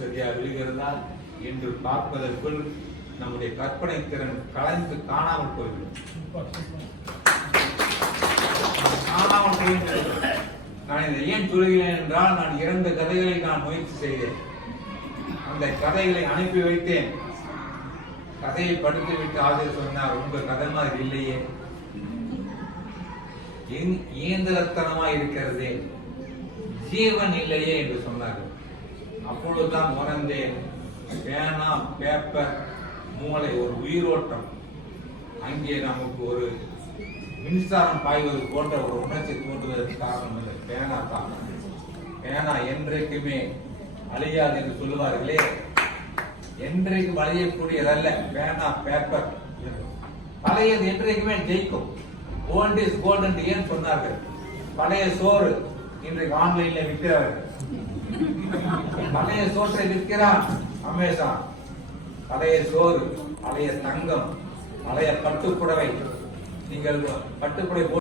சரியா விழுகிறதா என்று பார்ப்பதற்குள் நம்முடைய கற்பனை திறன் கலந்து காணாமல் போய்விடும். நான் இதை ஏன் சொல்கிறேன் என்றால், நான் 2 கதைகளை நான் முயற்சி செய்தேன். அந்த கதைகளை அனுப்பி வைத்தேன். கதையை படித்துவிட்டு ஆசிரியர் சொன்னார், உங்க கதை மாதிரி இல்லையே, இயந்திரத்தனமா இருக்கிறதே, ஜீவன் இல்லையே என்று சொன்னார். அப்பொழுதுதான் உணர்ந்தேன், பேனா பேப்பர் மூளை ஒரு உயிரோட்டம், அங்கே நமக்கு ஒரு மின்சாரம் பாய்வது போன்ற ஒரு உணர்ச்சி தோன்றுவதற்கு காரணம் இல்லை, பேனா தான். பேனா என்றைக்குமே அழியாது என்று சொல்லுவார்களே, என்றைக்கும் அழியக்கூடியதல்ல பேனா பேப்பர். பழையது என்றைக்குமே ஜெயிக்கும். ஓல்ட் இஸ் கோல்ட் என்று ஏன் சொன்னார்கள்? பழைய சோறு இன்றைக்கு ஆன்லைன்ல விற்கிறார்கள். பழைய சோற்றை விற்கிறான் அமேசான். பழைய சோறு, பழைய தங்கம், பழைய பட்டுப்புடவை, நீங்கள் பட்டுப்புடவை